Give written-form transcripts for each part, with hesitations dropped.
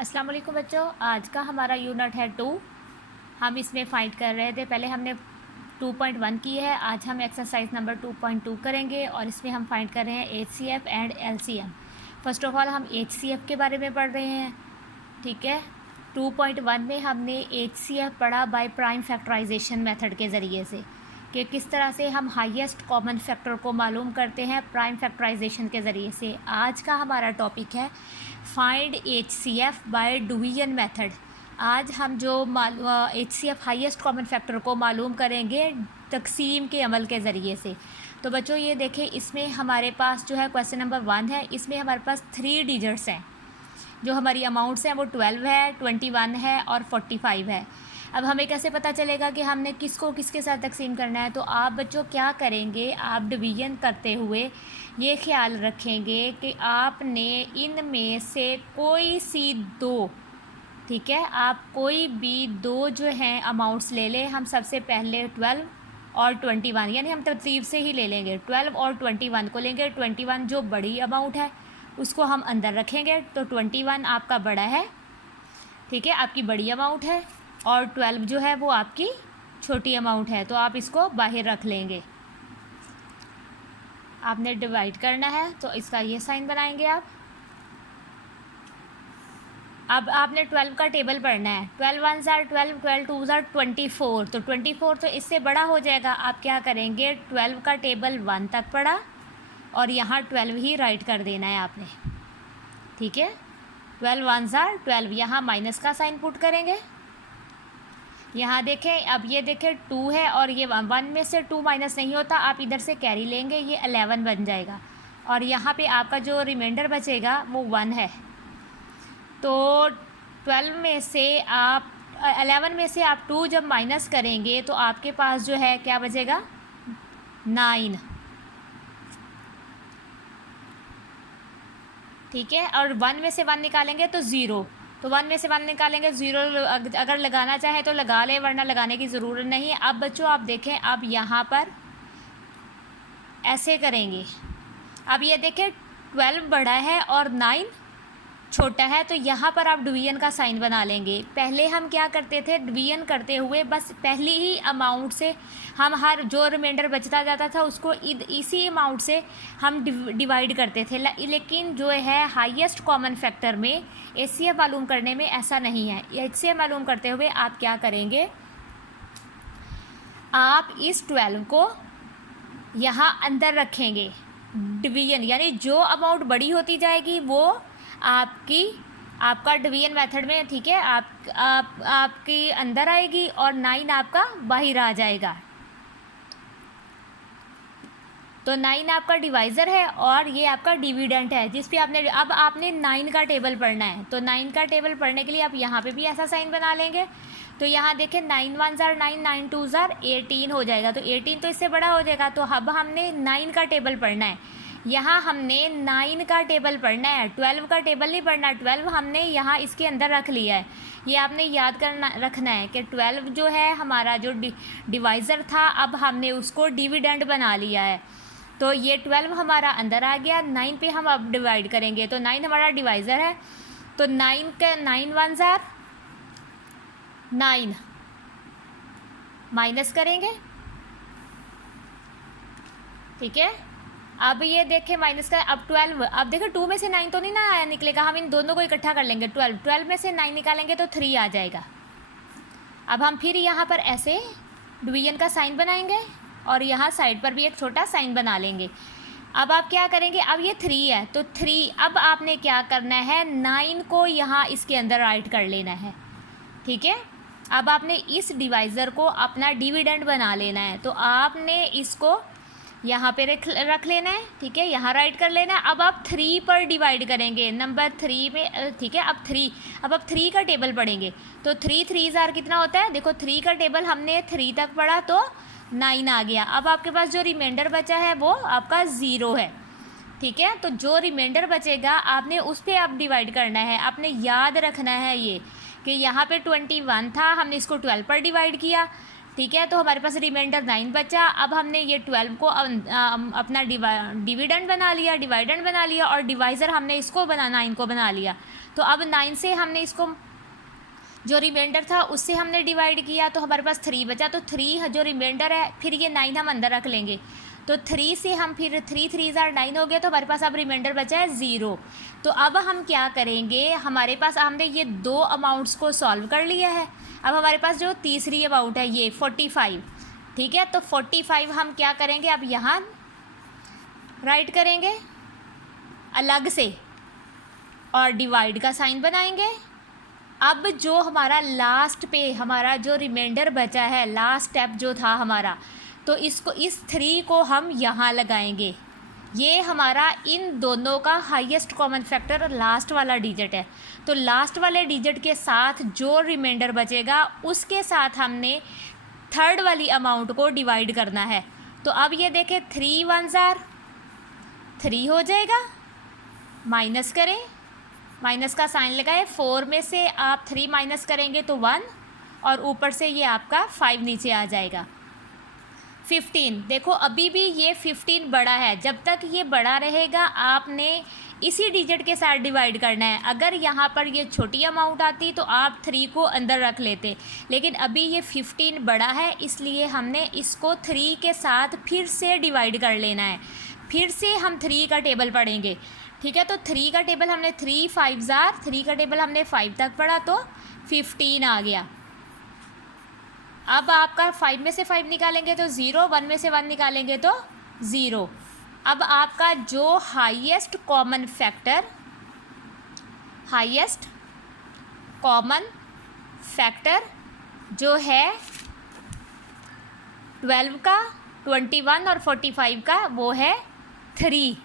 अस्सलाम वालेकुम बच्चों, आज का हमारा यूनिट है 2। हम इसमें फाइंड कर रहे थे, पहले हमने 2.1 की है। आज हम एक्सरसाइज नंबर 2.2 करेंगे और इसमें हम फाइंड कर रहे हैं HCF and LCM। First of all हम HCF के बारे में पढ़ रहे हैं, ठीक है। 2.1 में हमने HCF पढ़ा बाय प्राइम फैक्टराइजेशन मेथड के ज़रिए से, कि किस तरह से हम हाईएस्ट कॉमन फैक्टर को मालूम करते हैं प्राइम फैक्टराइजेशन के ज़रिए से। आज का हमारा टॉपिक है find HCF by division method. आज हम जो HCF हाईएस्ट कॉमन फैक्टर को मालूम करेंगे तकसीम के अमल के ज़रिए से। तो बच्चों ये देखें, इसमें हमारे पास जो है क्वेश्चन नंबर 1 है, इसमें हमारे पास 3 डिजिट्स हैं। जो हमारी अमाउंट्स हैं वो 12 है, 21 है और 45 है। अब हमें कैसे पता चलेगा कि हमने किसको किसके साथ तकसीम करना है? तो आप बच्चों क्या करेंगे, आप डिवीज़न करते हुए ये ख्याल रखेंगे कि आपने इनमें से कोई सी 2, ठीक है, आप कोई भी 2 जो हैं अमाउंट्स ले लें। हम सबसे पहले 12 और 21, यानी हम तरतीब से ही ले लेंगे। 12 और 21 को लेंगे। 21 जो बड़ी अमाउंट है उसको हम अंदर रखेंगे, तो 21 आपका बड़ा है, ठीक है, आपकी बड़ी अमाउंट है। और 12 जो है वो आपकी छोटी अमाउंट है, तो आप इसको बाहर रख लेंगे। आपने डिवाइड करना है तो इसका ये साइन बनाएंगे आप। अब आपने 12 का टेबल पढ़ना है। 12 1 ज़ार 12, 12 2 ज़ार 24, तो 24 तो इससे बड़ा हो जाएगा। आप क्या करेंगे, 12 का टेबल 1 तक पढ़ा और यहाँ 12 ही राइट कर देना है आपने, ठीक है। 12 1 ज़ार 12, यहाँ माइनस का साइन पुट करेंगे। यहाँ देखें, अब ये देखें 2 है और ये 1 में से 2 माइनस नहीं होता, आप इधर से कैरी लेंगे, ये 11 बन जाएगा। और यहाँ पे आपका जो रिमाइंडर बचेगा वो 1 है। तो 12 में से आप 11 में से आप 2 जब माइनस करेंगे तो आपके पास जो है क्या बचेगा, 9, ठीक है। और 1 में से 1 निकालेंगे तो 0, तो 1 में से 1 निकालेंगे, 0 अगर लगाना चाहे तो लगा लें, वरना लगाने की ज़रूरत नहीं है। अब बच्चों आप देखें, अब यहाँ पर ऐसे करेंगे। अब ये देखें 12 बड़ा है और 9 छोटा है, तो यहाँ पर आप डिवीजन का साइन बना लेंगे। पहले हम क्या करते थे, डिवीजन करते हुए बस पहली ही अमाउंट से हम हर जो रिमाइंडर बचता जाता था उसको इसी अमाउंट से हम डिवाइड करते थे। लेकिन जो है हाईएस्ट कॉमन फैक्टर में HCF मालूम करने में ऐसा नहीं है। HCF मालूम करते हुए आप क्या करेंगे, आप इस 12 को यहाँ अंदर रखेंगे। डिवीजन यानी जो अमाउंट बड़ी होती जाएगी वो आपका डिवीजन मेथड में, ठीक है, आपकी अंदर आएगी और 9 आपका बाहर आ जाएगा। तो 9 आपका डिवाइज़र है और ये आपका डिविडेंट है, जिस पे आपने 9 का टेबल पढ़ना है। तो 9 का टेबल पढ़ने के लिए आप यहाँ पे भी ऐसा साइन बना लेंगे। तो यहाँ देखें 9 1 ज़ार 9, 9 2 ज़ार 18 हो जाएगा। तो 18 तो इससे बड़ा हो जाएगा। तो अब हमने 9 का टेबल पढ़ना है। यहाँ हमने 9 का टेबल पढ़ना है, 12 का टेबल नहीं पढ़ना। 12 हमने यहाँ इसके अंदर रख लिया है। ये आपने याद रखना है कि 12 जो है हमारा जो डिवाइज़र था, अब हमने उसको डिविडेंड बना लिया है। तो ये 12 हमारा अंदर आ गया। 9 पे हम अब डिवाइड करेंगे, तो 9 हमारा डिवाइज़र है। तो 9 1 ज़ार 9 माइनस करेंगे, ठीक है। अब ये देखें माइनस का, अब 12, अब देखो 2 में से 9 तो नहीं ना आया निकलेगा, हम इन दोनों को इकट्ठा कर लेंगे। 12 में से 9 निकालेंगे तो 3 आ जाएगा। अब हम फिर यहाँ पर ऐसे डिवीजन का साइन बनाएंगे और यहाँ साइड पर भी एक छोटा साइन बना लेंगे। अब आप क्या करेंगे, अब ये 3 है तो 3, अब आपने क्या करना है, 9 को यहाँ इसके अंदर राइट कर लेना है, ठीक है। अब आपने इस डिवाइज़र को अपना डिविडेंड बना लेना है, तो आपने इसको यहाँ पे रख लेना है, ठीक है, यहाँ राइट कर लेना है। अब आप 3 पर डिवाइड करेंगे, नंबर 3 में, ठीक है। अब आप 3 का टेबल पढ़ेंगे, तो 3 3 ज़ार कितना होता है, देखो 3 का टेबल हमने 3 तक पढ़ा तो 9 आ गया। अब आपके पास जो रिमाइंडर बचा है वो आपका 0 है, ठीक है। तो जो रिमाइंडर बचेगा आपने उस पर आप डिवाइड करना है। आपने याद रखना है ये कि यहाँ पे 21 था, हमने इसको 12 पर डिवाइड किया। ठीक है, तो हमारे पास रिमाइंडर 9 बचा। अब हमने ये 12 को अपना डिविडेंड बना लिया, डिवाइडेंड बना लिया, और डिवाइज़र हमने इसको 9 को बना लिया। तो अब 9 से हमने इसको जो रिमाइंडर था उससे हमने डिवाइड किया, तो हमारे पास 3 बचा। तो 3 जो रिमाइंडर है, फिर ये 9 हम अंदर रख लेंगे, तो 3 से हम फिर 3 3 9 हो गया, तो हमारे पास अब रिमाइंडर बचा है 0। तो अब हम क्या करेंगे, हमारे पास हमने ये 2 अमाउंट्स को सॉल्व कर लिया है। अब हमारे पास जो तीसरी अमाउंट है ये 45, ठीक है। तो 45 हम क्या करेंगे, अब यहाँ राइट करेंगे अलग से और डिवाइड का साइन बनाएंगे। अब जो हमारा लास्ट पे हमारा जो रिमाइंडर बचा है, लास्ट स्टेप जो था हमारा, तो इसको इस 3 को हम यहाँ लगाएंगे। ये हमारा इन दोनों का हाईएस्ट कॉमन फैक्टर लास्ट वाला डिजिट है। तो लास्ट वाले डिजिट के साथ जो रिमाइंडर बचेगा उसके साथ हमने थर्ड वाली अमाउंट को डिवाइड करना है। तो अब ये देखें 3 1 3 हो जाएगा, माइनस करें, माइनस का साइन लगाए, 4 में से आप 3 माइनस करेंगे तो 1, और ऊपर से ये आपका 5 नीचे आ जाएगा। 15, देखो अभी भी ये 15 बड़ा है, जब तक ये बड़ा रहेगा आपने इसी डिजिट के साथ डिवाइड करना है। अगर यहाँ पर ये छोटी अमाउंट आती तो आप 3 को अंदर रख लेते, लेकिन अभी ये 15 बड़ा है, इसलिए हमने इसको 3 के साथ फिर से डिवाइड कर लेना है। फिर से हम 3 का टेबल पढ़ेंगे, ठीक है। तो 3 का टेबल हमने 3 5 3 का टेबल हमने 5 तक पढ़ा, तो 15 आ गया। अब आपका 5 में से 5 निकालेंगे तो 0, 1 में से 1 निकालेंगे तो 0। अब आपका जो हाईएस्ट कॉमन फैक्टर जो है 12 का, 21 और 45 का, वो है 3।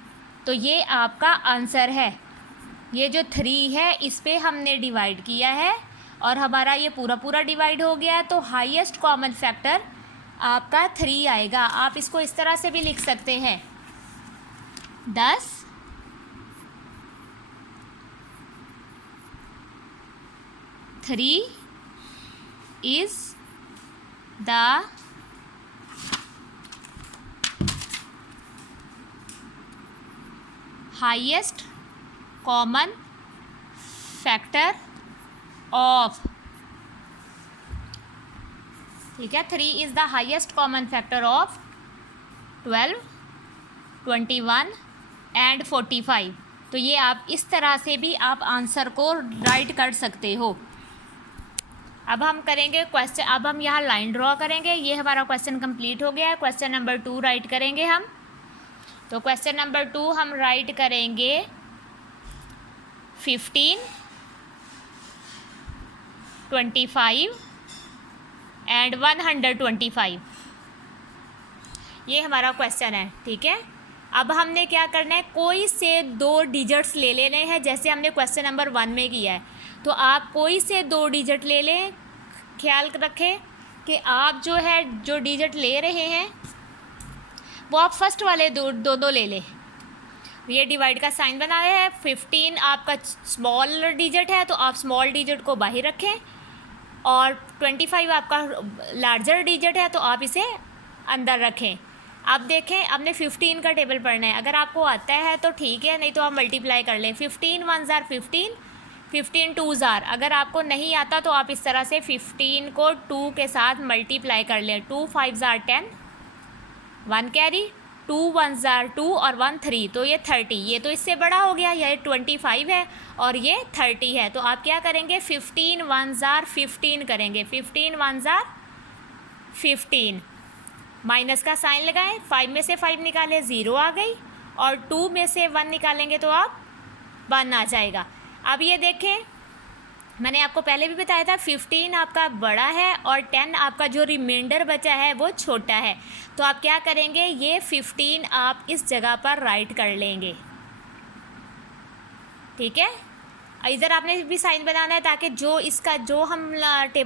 तो ये आपका आंसर है। ये जो 3 है इस पे हमने डिवाइड किया है और हमारा ये पूरा पूरा डिवाइड हो गया है। तो हाईएस्ट कॉमन फैक्टर आपका 3 आएगा। आप इसको इस तरह से भी लिख सकते हैं, 10 3 is the highest common factor of, ठीक है, 3 is the highest common factor of 12, 21 and 45। तो ये आप इस तरह से भी आप आंसर को राइट कर सकते हो। अब हम करेंगे क्वेश्चन, अब हम यहाँ लाइन ड्रॉ करेंगे। ये हमारा क्वेश्चन कंप्लीट हो गया है। क्वेश्चन नंबर 2 राइट करेंगे हम। तो क्वेश्चन नंबर 2 हम राइट करेंगे 15, 25 एंड 125। ये हमारा क्वेश्चन है, ठीक है। अब हमने क्या करना है, कोई से 2 डिजिट्स ले लेने हैं, जैसे हमने क्वेश्चन नंबर 1 में किया है। तो आप कोई से 2 डिजिट ले लें। ख्याल रखें कि आप जो डिजिट ले रहे हैं वो आप फर्स्ट वाले दोनों ले लें। ये डिवाइड का साइन बनाया है। 15 आपका स्मॉल डिजिट है तो आप स्मॉल डिजिट को बाहर रखें, और 25 आपका लार्जर डिजिट है तो आप इसे अंदर रखें। अब देखें, आपने 15 का टेबल पढ़ना है। अगर आपको आता है तो ठीक है, नहीं तो आप मल्टीप्लाई कर लें। 15 1 15, 15 2 अगर आपको नहीं आता तो आप इस तरह से 15 को 2 के साथ मल्टीप्लाई कर लें। 2 5 10, 1 कैरी, 2 1 2 और 1 3, तो ये 30। ये तो इससे बड़ा हो गया, ये 25 है और ये 30 है। तो आप क्या करेंगे, 15 1 15 करेंगे। 15 1 15, माइनस का साइन लगाएं। 5 में से 5 निकाले, 0 आ गई, और 2 में से 1 निकालेंगे तो आप 1 आ जाएगा। अब ये देखें, मैंने आपको पहले भी बताया था 15 आपका बड़ा है और 10 आपका जो रिमाइंडर बचा है वो छोटा है। तो आप क्या करेंगे, ये 15 आप इस जगह पर राइट कर लेंगे, ठीक है। इधर आपने भी साइन बनाना है ताकि जो हम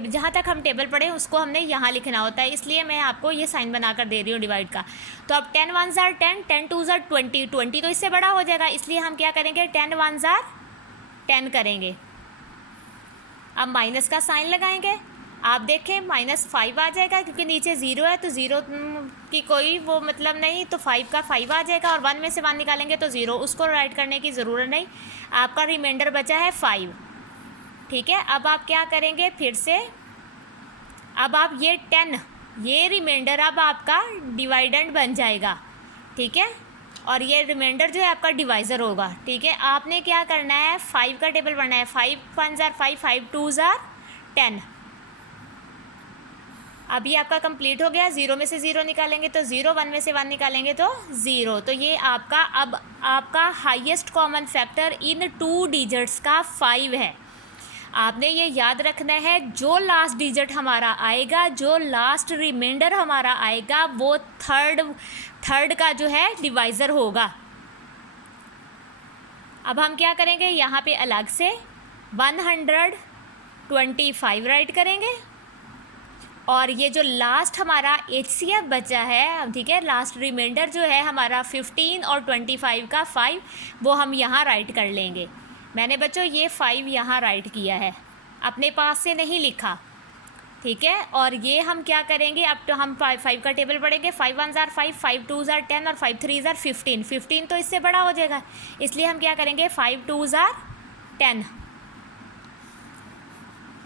जहाँ तक हम टेबल पढ़े उसको हमने यहाँ लिखना होता है, इसलिए मैं आपको ये साइन बना कर दे रही हूँ डिवाइड का। तो अब 10 1 10, 10 2 20, 20 तो इससे बड़ा हो जाएगा, इसलिए हम क्या करेंगे, 10 1 10 करेंगे। अब माइनस का साइन लगाएंगे। आप देखें -5 आ जाएगा, क्योंकि नीचे ज़ीरो है तो ज़ीरो की कोई वो मतलब नहीं, तो 5 का 5 आ जाएगा, और 1 में से 1 निकालेंगे तो ज़ीरो, उसको राइट करने की ज़रूरत नहीं। आपका रिमाइंडर बचा है 5। ठीक है, अब आप क्या करेंगे फिर से, अब आप ये 10, ये रिमाइंडर अब आपका डिवाइडेंड बन जाएगा। ठीक है, और ये रिमाइंडर जो है आपका डिवाइज़र होगा। ठीक है, आपने क्या करना है, 5 का टेबल पढ़ना है। 5 1 ज़ार 5, 5 2 ज़ार 10। अभी आपका कंप्लीट हो गया। 0 में से 0 निकालेंगे तो 0, 1 में से 1 निकालेंगे तो 0। तो ये आपका अब आपका highest common factor in 2 digits का 5 है। आपने ये याद रखना है, जो लास्ट डिजिट हमारा आएगा, जो लास्ट रिमाइंडर हमारा आएगा, वो थर्ड का जो है डिवाइज़र होगा। अब हम क्या करेंगे, यहाँ पे अलग से 125 राइट करेंगे, और ये जो लास्ट हमारा HCF बचा है, ठीक है, लास्ट रिमाइंडर जो है हमारा 15 और 25 का 5, वो हम यहाँ राइट कर लेंगे। मैंने बच्चों ये 5 यहाँ राइट किया है, अपने पास से नहीं लिखा। ठीक है, और ये हम क्या करेंगे, अब तो हम 5 का टेबल पढ़ेंगे। 5 1 ज़ार 5, 5 2 ज़ार 10 और 5 3 ज़ार 15। 15 तो इससे बड़ा हो जाएगा, इसलिए हम क्या करेंगे, 5 2 ज़ार 10,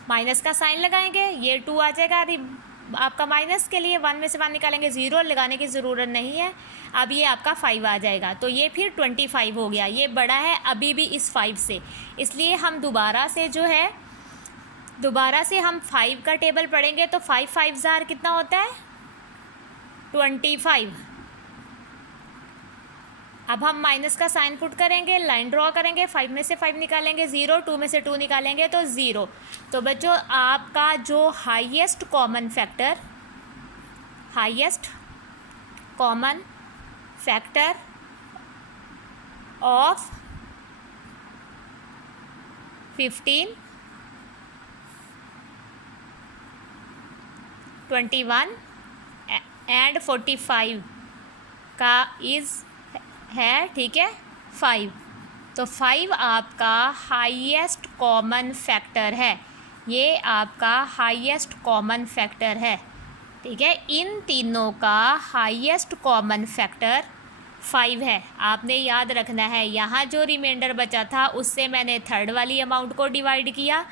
माइनस का साइन लगाएंगे, ये 2 आ जाएगा आपका माइनस के लिए। 1 में से 1 निकालेंगे, 0 लगाने की ज़रूरत नहीं है। अब ये आपका 5 आ जाएगा, तो ये फिर 25 हो गया। ये बड़ा है अभी भी इस 5 से, इसलिए हम दोबारा से हम 5 का टेबल पढ़ेंगे। तो 5 5 ज़ार कितना होता है, 25। अब हम माइनस का साइन पुट करेंगे, लाइन ड्रॉ करेंगे, 5 में से 5 निकालेंगे 0, 2 में से 2 निकालेंगे तो 0। तो बच्चों आपका जो highest common factor of 15, 21 and 45 का है, ठीक है, 5। तो 5 आपका हाईएस्ट कॉमन फैक्टर है, ये आपका हाईएस्ट कॉमन फैक्टर है। ठीक है, इन तीनों का हाईएस्ट कॉमन फैक्टर 5 है। आपने याद रखना है, यहाँ जो रिमाइंडर बचा था उससे मैंने थर्ड वाली अमाउंट को डिवाइड किया,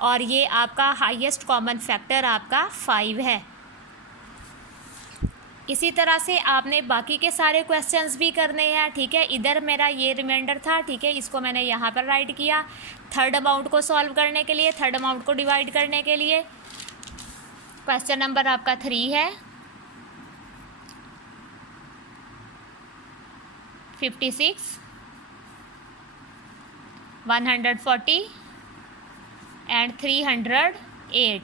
और ये आपका हाईएस्ट कॉमन फैक्टर आपका 5 है। इसी तरह से आपने बाकी के सारे क्वेश्चंस भी करने हैं। ठीक है, इधर मेरा ये रिमाइंडर था, ठीक है, इसको मैंने यहाँ पर राइट किया थर्ड अमाउंट को सॉल्व करने के लिए, थर्ड अमाउंट को डिवाइड करने के लिए। क्वेश्चन नंबर आपका 3 है, 56, 140 एंड 308।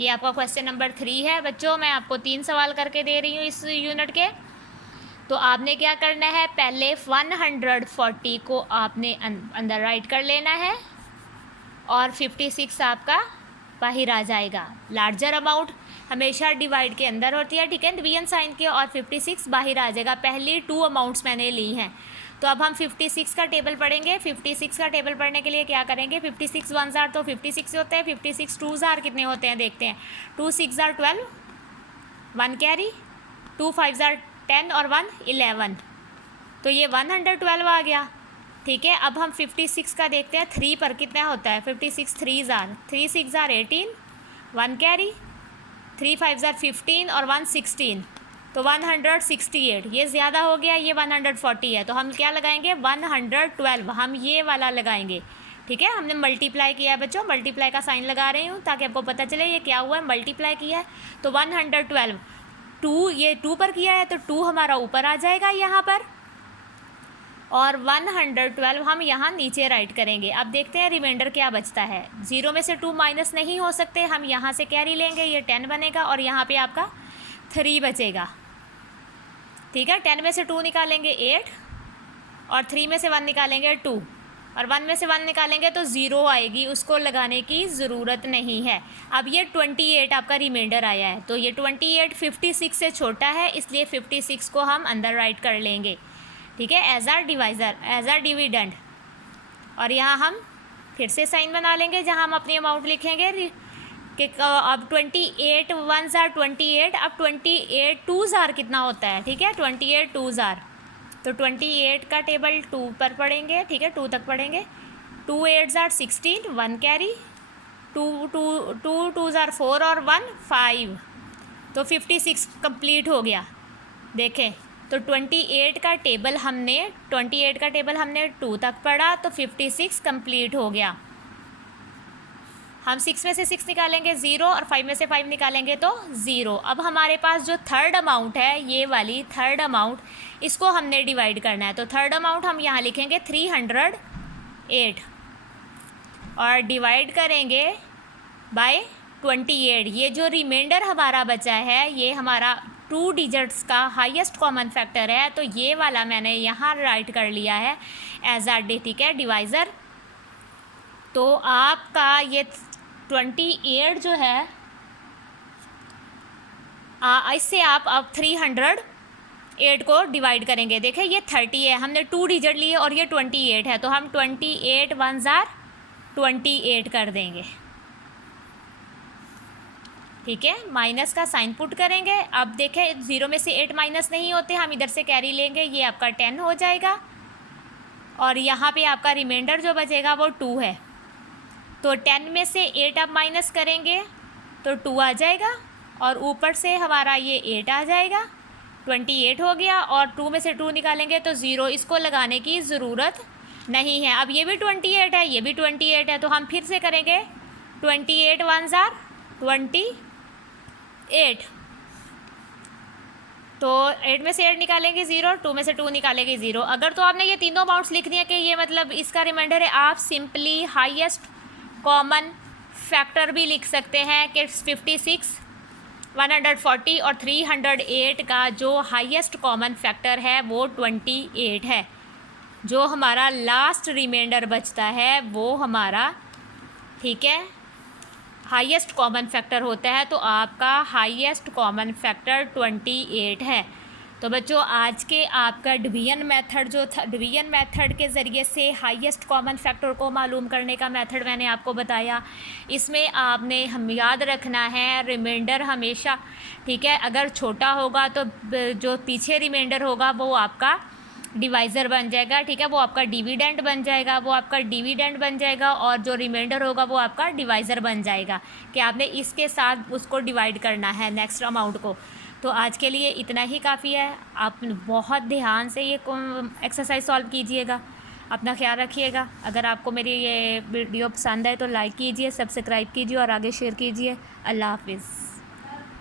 ये आपका क्वेश्चन नंबर 3 है। बच्चों मैं आपको 3 सवाल करके दे रही हूँ इस यूनिट के। तो आपने क्या करना है, पहले 140 को आपने अंदर राइट कर लेना है, और 56 आपका बाहर आ जाएगा। लार्जर अमाउंट हमेशा डिवाइड के अंदर होती है, ठीक है, डिवीजन साइन के, और 56 बाहर आ जाएगा। पहली 2 अमाउंट्स मैंने ली हैं। तो अब हम 56 का टेबल पढ़ेंगे। 56 का टेबल पढ़ने के लिए क्या करेंगे, 56 1 ज़ार तो 56 होते हैं, 56 2 ज़ार कितने होते हैं देखते हैं। 2 6 ज़ार 12, 1 कैरी, 2 5 ज़ार 10 और 1 11, तो ये 112 आ गया। ठीक है, अब हम 56 का देखते हैं, 3 पर कितना होता है। 56 3 ज़ार, 3 6 ज़ार 18, 1 कैरी, 3 5 ज़ार 15 और 1 16, तो 168। ये ज़्यादा हो गया, ये 140 है, तो हम क्या लगाएंगे, 112, हम ये वाला लगाएंगे। ठीक है, हमने मल्टीप्लाई किया है बच्चों, मल्टीप्लाई का साइन लगा रही हूँ ताकि आपको पता चले ये क्या हुआ है, मल्टीप्लाई किया है। तो 112, 2 ये 2 पर किया है तो 2 हमारा ऊपर आ जाएगा यहाँ पर, और 112 हम यहाँ नीचे राइट करेंगे। अब देखते हैं रिमाइंडर क्या बचता है। 0 में से 2 माइनस नहीं हो सकते, हम यहाँ से कैरी लेंगे, ये 10 बनेगा, और यहाँ पे आपका 3 बचेगा। ठीक है, 10 में से 2 निकालेंगे 8, और 3 में से 1 निकालेंगे 2, और 1 में से 1 निकालेंगे तो 0 आएगी, उसको लगाने की ज़रूरत नहीं है। अब ये 28 आपका रिमाइंडर आया है, तो ये 28 56 से छोटा है, इसलिए 56 को हम अंदर राइट कर लेंगे। ठीक है, as our divisor, as our dividend, और यहाँ हम फिर से साइन बना लेंगे जहाँ हम अपनी अमाउंट लिखेंगे, कि अब 28 1s आर 28, अब 28 2s आर कितना होता है, ठीक है, 28 2s आर, तो 28 का टेबल 2 पर पढ़ेंगे, ठीक है, 2 तक पढ़ेंगे। 2 8s are 16, 1 carry, 2 2s are 4 और 1 5, तो 56 कंप्लीट हो गया। देखें तो 28 का टेबल हमने 2 तक पढ़ा, तो 56 कंप्लीट हो गया। हम 6 में से 6 निकालेंगे 0 और 5 में से 5 निकालेंगे तो 0। अब हमारे पास जो थर्ड अमाउंट है, ये वाली थर्ड अमाउंट, इसको हमने डिवाइड करना है। तो थर्ड अमाउंट हम यहाँ लिखेंगे 308 और डिवाइड करेंगे बाय 28। ये जो रिमाइंडर हमारा बचा है, ये हमारा 2 डिजिट्स का हाईएस्ट कॉमन फैक्टर है, तो ये वाला मैंने यहाँ राइट कर लिया है एज आर डी, ठीक है, डिवाइज़र। तो आपका ये 28 जो है, इससे आप अब 308 को डिवाइड करेंगे। देखें ये 30 है, हमने 2 डिजिट लिए और ये 28 है, तो हम 28 1s आर 28 कर देंगे, ठीक है। माइनस का साइन पुट करेंगे। अब देखें 0 में से 8 माइनस नहीं होते, हम इधर से कैरी लेंगे, ये आपका 10 हो जाएगा और यहाँ पे आपका रिमाइंडर जो बचेगा वो 2 है। तो 10 में से 8 आप माइनस करेंगे तो 2 आ जाएगा और ऊपर से हमारा ये 8 आ जाएगा, 28 हो गया। और 2 में से 2 निकालेंगे तो 0, इसको लगाने की ज़रूरत नहीं है। अब ये भी 28 है, ये भी 28 है, तो हम फिर से करेंगे 28 1s आर 28, तो 8 में से 8 निकालेंगे 0, 2 में से 2 निकालेंगे 0। अगर तो आपने ये तीनों अमाउंट्स लिख दिए कि ये मतलब इसका रिमाइंडर है, आप सिंपली हाईएस्ट कॉमन फैक्टर भी लिख सकते हैं कि 56 140 और 308 का जो हाईएस्ट कॉमन फैक्टर है वो 28 है। जो हमारा लास्ट रिमाइंडर बचता है वो हमारा, ठीक है, हाईएस्ट कॉमन फैक्टर होता है, तो आपका हाईएस्ट कॉमन फैक्टर 28 है। तो बच्चों आज के आपका डिवीजन मेथड जो था, डिवीजन मेथड के ज़रिए से हाईएस्ट कॉमन फैक्टर को मालूम करने का मेथड मैंने आपको बताया। इसमें आपने हम याद रखना है रिमाइंडर हमेशा, ठीक है, अगर छोटा होगा तो जो पीछे रिमाइंडर होगा वो आपका डिवाइज़र बन जाएगा, ठीक है, वो आपका डिविडेंड बन जाएगा, और जो रिमाइंडर होगा वो आपका डिवाइज़र बन जाएगा कि आपने इसके साथ उसको डिवाइड करना है नेक्स्ट अमाउंट को। तो आज के लिए इतना ही काफ़ी है। आप बहुत ध्यान से ये एक्सरसाइज सॉल्व कीजिएगा। अपना ख्याल रखिएगा। अगर आपको मेरी ये वीडियो पसंद है तो लाइक कीजिए, सब्सक्राइब कीजिए और आगे शेयर कीजिए। अल्लाह हाफिज़।